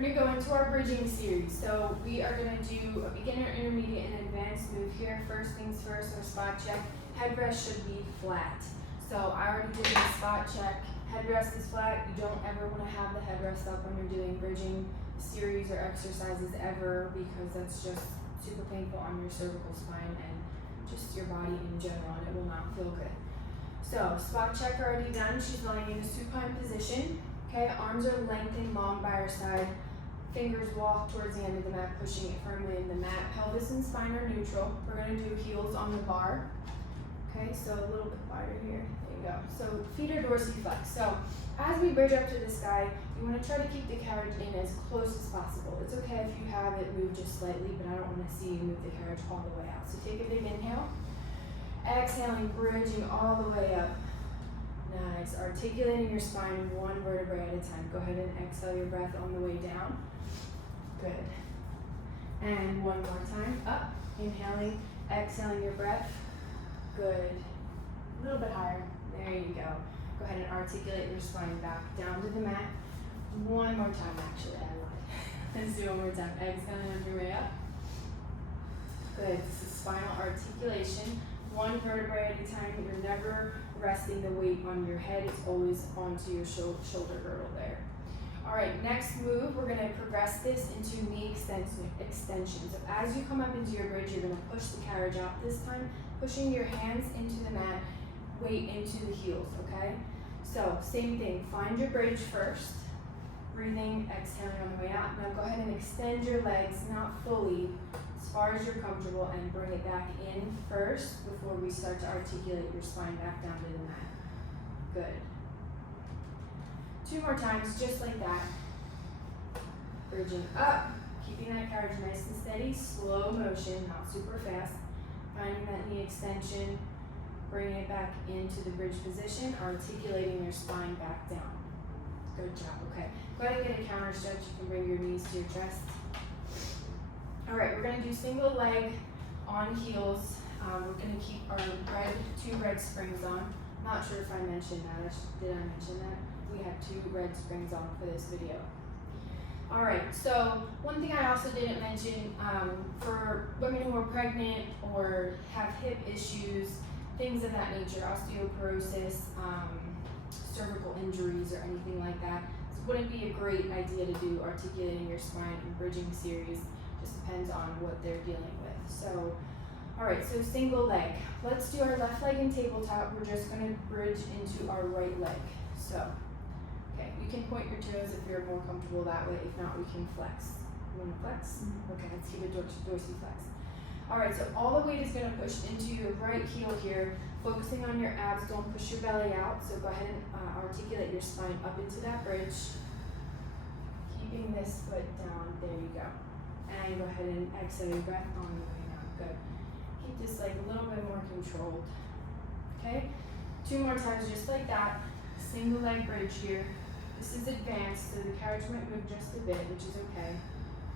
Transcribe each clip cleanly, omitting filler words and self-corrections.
We're gonna go into our bridging series. So we are gonna do a beginner, intermediate, and advanced move here. First things first, our spot check. Headrest should be flat. So I already did my spot check. Headrest is flat. You don't ever wanna have the headrest up when you're doing bridging series or exercises ever, because that's just super painful on your cervical spine and just your body in general, and it will not feel good. So spot check already done. She's lying in a supine position. Okay, arms are lengthened long by her side. Fingers walk towards the end of the mat, pushing it firmly in the mat. Pelvis and spine are neutral. We're gonna do heels on the bar. Okay, so a little bit wider here. There you go. So feet are dorsiflex. So as we bridge up to this guy, you wanna try to keep the carriage in as close as possible. It's okay if you have it move just slightly, but I don't wanna see you move the carriage all the way out. So take a big inhale. Exhaling, bridging all the way up. Nice. Articulating your spine one vertebrae at a time. Go ahead and exhale your breath on the way down. Good. And one more time. Up. Inhaling, exhaling your breath. Good. A little bit higher. There you go. Go ahead and articulate your spine back down to the mat. One more time, actually. I lied. Let's do one more time. Exhaling on your way up. Good. This is spinal articulation. One vertebrae at a time. You're never resting the weight on your head. It's always onto your shoulder girdle there. All right, next move, we're gonna progress this into knee extension. So as you come up into your bridge, you're gonna push the carriage out this time, pushing your hands into the mat, weight into the heels, okay? So same thing, find your bridge first, breathing, exhaling on the way out. Now go ahead and extend your legs, not fully, as far as you're comfortable, and bring it back in first before we start to articulate your spine back down to the mat. Good. Two more times, just like that. Bridging up, keeping that carriage nice and steady, slow motion, not super fast. Finding that knee extension, bringing it back into the bridge position, articulating your spine back down. Good job, okay. Go ahead and get a counter stretch. You can bring your knees to your chest. All right, we're gonna do single leg on heels. We're gonna keep our two red springs on. Not sure if I mentioned that. Did I mention that? We have two red springs on for this video. All right, so one thing I also didn't mention, for women who are pregnant or have hip issues, things of that nature, osteoporosis, cervical injuries or anything like that, this wouldn't be a great idea to do articulating your spine and bridging series. Just depends on what they're dealing with. So, all right, so single leg. Let's do our left leg in tabletop. We're just gonna bridge into our right leg. So, okay, you can point your toes if you're more comfortable that way. If not, we can flex. You wanna flex? Okay, let's keep it dorsiflex. All right, so all the weight is gonna push into your right heel here, focusing on your abs. Don't push your belly out. So go ahead and articulate your spine up into that bridge. Keeping this foot down, there you go. And go ahead and exhale your breath on the way down. Good. Keep this leg a little bit more controlled. Okay? Two more times just like that. Single leg bridge here. This is advanced, so the carriage might move just a bit, which is okay.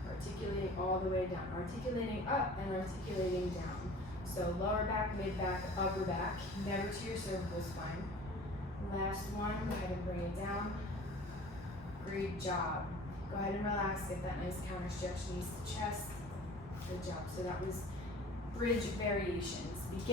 Articulating all the way down. Articulating up and articulating down. So lower back, mid back, upper back, never to your cervical spine. Last one, go ahead and bring it down. Great job. Go ahead and relax, get that nice counter stretch, knees to chest. Good job. So that was bridge variations. Begin